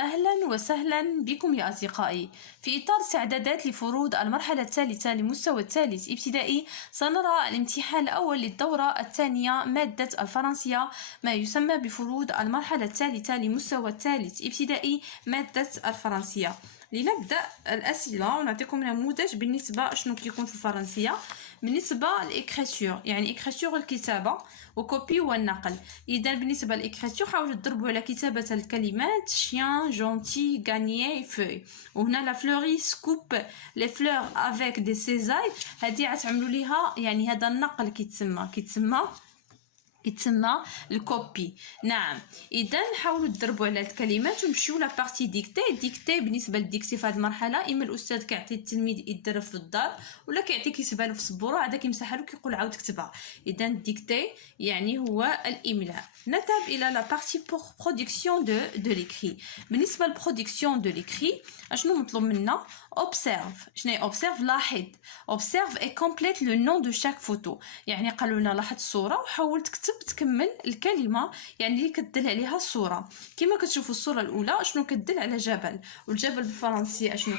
أهلا وسهلا بكم يا أصدقائي. في إطار استعدادات لفروض المرحلة الثالثة لمستوى الثالث ابتدائي، سنرى الامتحان الأول للدورة الثانية مادة الفرنسية، ما يسمى بفروض المرحلة الثالثة لمستوى الثالث ابتدائي مادة الفرنسية. لنبدأ الأسئلة ونعطيكم نموذج بالنسبة شنو كيكون في الفرنسية. بالنسبة للإكريتور، يعني إكريتور الكتابة، وكوبي والنقل. إذا بالنسبة للإكريتور حاولوا تدربوا على كتابة الكلمات chien, gentil, gagner, feuille. وهنا لا فلوريس كوب لي فلور افيك دي سيزاي، هذه غتعملوا ليها يعني هذا النقل كيتسمى الكوبي. نعم، اذا حاولوا تدربوا على الكلمات ونمشيو لا بارتي ديكتي. بالنسبه للديكتي في هذه المرحله، اما الاستاذ كيعطي التلميذ يدرب في الدار، ولا كيعطي كيسبها له في السبوره، هذا كيمسحها له كيقول عاود كتبها. اذا ديكتي يعني هو الاملاء. نذهب الى لا بارتي برودكسيون دو ليكري. بالنسبه للبرودكسيون دو ليكري اشنو مطلوب منا؟ اوبسيرف. شنو هي اوبسيرف؟ لاحظ. اوبسيرف اي كومبليت لو نون دو شاك فوتو، يعني قالوا لنا لاحظ الصوره وحاول تكمل الكلمه يعني اللي كتدل عليها الصوره. كما كتشوفوا الصوره الاولى شنو كتدل على جبل، والجبل بالفرنسيه اشنو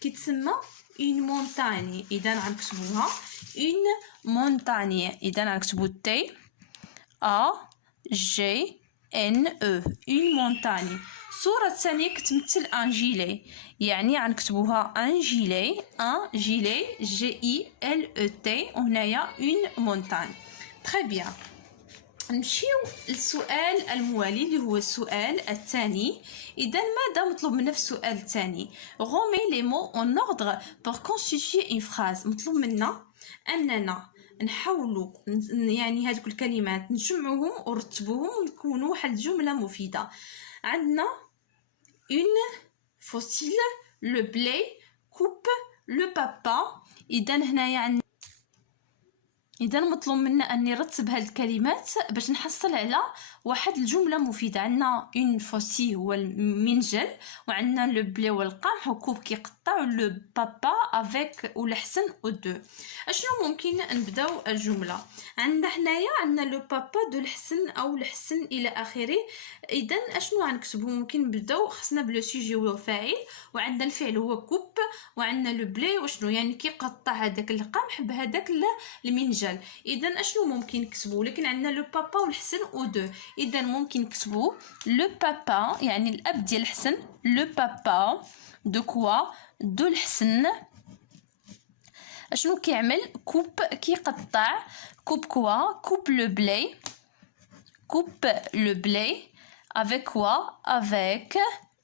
كيتسمى اون مونتاني. اذا غنكتبوها اون مونتاني. اذا غنكتبوا تي ا جي ان او اون مونتاني. الصورة الثانية كتمثل ان جيلي، يعني غنكتبوها ان جيلي جي اي ال او تي، وهنايا اون مونتاني. تري بيان. نمشيو للسؤال الموالي اللي هو السؤال الثاني. اذا ماذا مطلوب منا في السؤال الثاني؟ غومي لي مو اون اوردر بور كونستيتوي اون فراز. مطلوب منا اننا نحاولوا يعني هذوك الكلمات نجمعوهم ونرتبوهم ويكونوا واحد الجمله مفيده. عندنا اون فوسيل، لو بلي، كوب، لو بابا. اذا هنايا عندنا اذا مطلوب منا ان نرتب هذه الكلمات باش نحصل على واحد الجمله مفيده. عندنا اون فوسي هو المنجل، وعندنا لو بلي والقمح، وكوب كيقطع، لو بابا افيك والحسن او دو. اشنو ممكن نبداو الجمله؟ عندنا حنايا لو بابا دو الحسن او الحسن الى اخره. اذا اشنو غنكتبو؟ ممكن نبداو خصنا بلو سوجي هو فاعل، وعندنا الفعل هو كوب، وعندنا لو بلي وشنو يعني كيقطع هذاك القمح بهذاك المنجل. اذا اشنو ممكن نكتبوا؟ لكن عندنا لو بابا والحسن او دو. اذا ممكن نكتبوا لو بابا يعني الاب ديال الحسن، لو بابا دو كوا، دو الحسن اشنو كيعمل؟ كوب كيقطع، كوب كوا، كوب لو بلي avec quoi? avec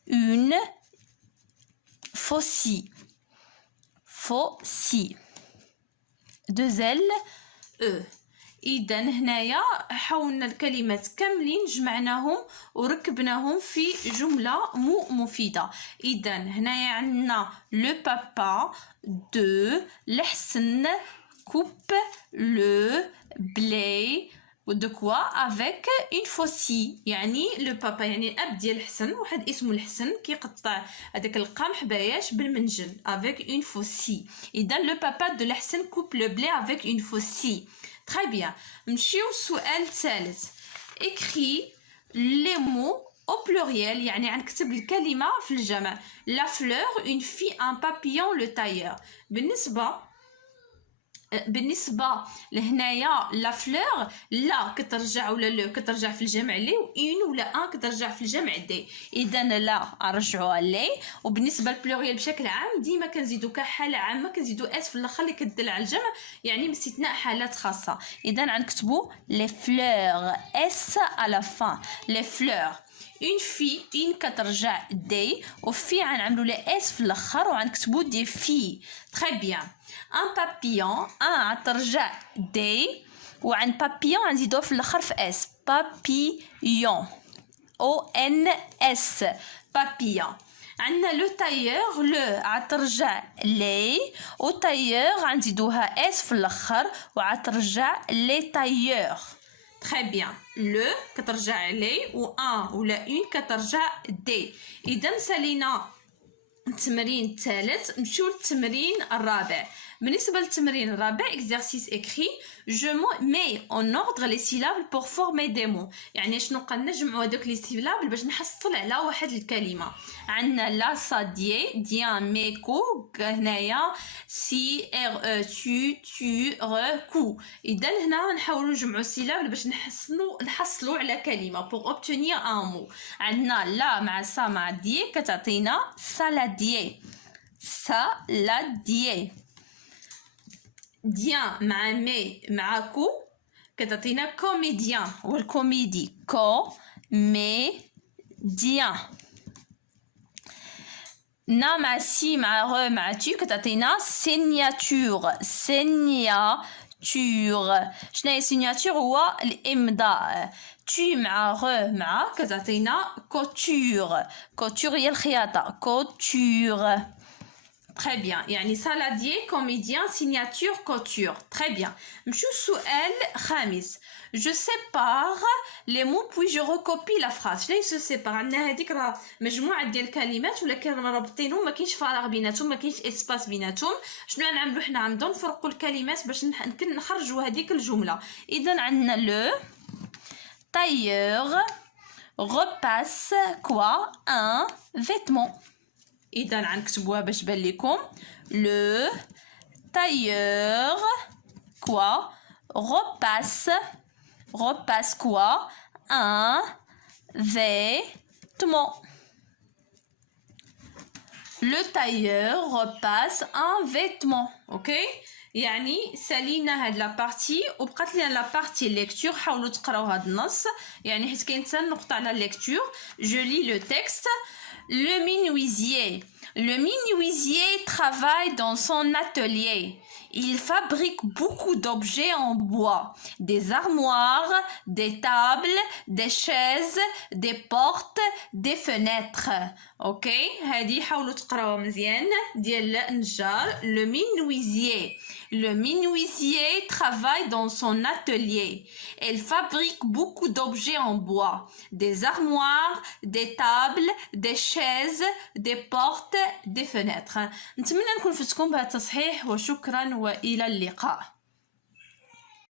une faucille deux L E. اذا هنايا حاولنا الكلمات كاملين جمعناهم وركبناهم في جمله مفيده. اذا هنايا عندنا لو بابا دو الحسن كوب لو بلي de quoi avec une faucille، يعني لو بابا يعني الاب ديال الحسن، واحد اسمه الحسن كيقطع هذاك القمح باياش بالمنجل avec une faucille. اذا لو بابا دو الحسن coupe le blé avec une faucille. très bien. نمشيو للسؤال الثالث. écrit les mots au pluriel، يعني غنكتب الكلمه في الجمع. la fleur, une fille, un papillon, le tailleur. بالنسبه لهنايا لا فلور لا كترجع ولا لو كترجع في الجمع لي، وان ولا ان كترجع في الجمع دي. اذا لا نرجعوها لي. وبالنسبه للبلوريال بشكل عام ديما كنزيدو كحاله عامه كنزيدو اس في الاخر اللي كتدل على الجمع، يعني باستثناء حالات خاصه. اذا غنكتبوا لي فلور اس على فان. لي فلور اون في، ان كترجع دي، وفي غنعملوا لي اس في الاخر وغنكتبوا دي في. تري بيان. ان بابيون، ان غترجع دي، وعند بابيون غنزيدوه في الاخر في اس. بابيون او ان اس بابيون. عندنا لو تايور، لو غترجع لي، و تايور غنزيدوها اس في الاخر وغترجع لي تايور. تري بيان. لو كترجع لي، و ان ولا اون كترجع دي. اذا سالينا التمرين الثالث، نمشيو للتمرين الرابع. بالنسبة للتمرين الرابع exercice écrit je mets en ordre les syllabes pour former des mots. يعني شنو قال نجمعوا هذوك لي سيلاب باش نحصل على واحد الكلمة. عندنا لا سا دي ديان ميكو هنايا سي ار او tu ر كو. اذا هنا نحاولوا نجمعوا السيلاب باش نحصلوا على كلمة pour obtenir un mot. عندنا لا مع سا مع دي كتعطينا saladier saladier. ديان مع مي مع كو كتعطينا كوميديان والكوميدي كوميديان. نا مع سي مع ر مع تو كتعطينا سينياتور سينياتور. شناهي سينياتور؟ هو الامضاء. تو مع ر مع كتعطينا كوتور كوتور هي الخياطة كوتور. Très bien. يعني saladier, comédien, signature, couture. Très bien. نمشيو السؤال الخامس. Je sépare les mots puis je recopie la phrase. شنو هي se sépare؟ عندنا هذيك راه مجموعة ديال الكلمات ولكن مربطينهم، ما كاينش فراغ بيناتهم، ما كاينش اسباس بيناتهم. شنو نعملوا حنا؟ عمدو نفرقوا الكلمات باش نخرجوا هذيك الجملة. إذا عندنا le tailleur repasse quoi un vêtement. إذا غنكتبوها باش بان لكم. Le tailleur quoi repasse quoi un vêtement. Le tailleur repasse un vêtement. اوكي يعني سالينا هاد لابارتي وبقات لنا لابارتي ليكتور. حاولوا تقراو هاد النص يعني حيت كاين حتى نقطه على ليكتور. Je lis le texte. Le menuisier travaille dans son atelier. Il fabrique beaucoup d'objets en bois, des armoires, des tables, des chaises, des portes, des fenêtres. اوكي هذه حاولوا تقراوها مزيان ديال النجار. Le menuisier travaille dans son atelier. Il fabrique beaucoup d'objets en bois, des armoires, des tables, des chaises, des portes, des fenêtres. نتمنى نكون فتكم بهذا التصحيح وشكرا والى اللقاء.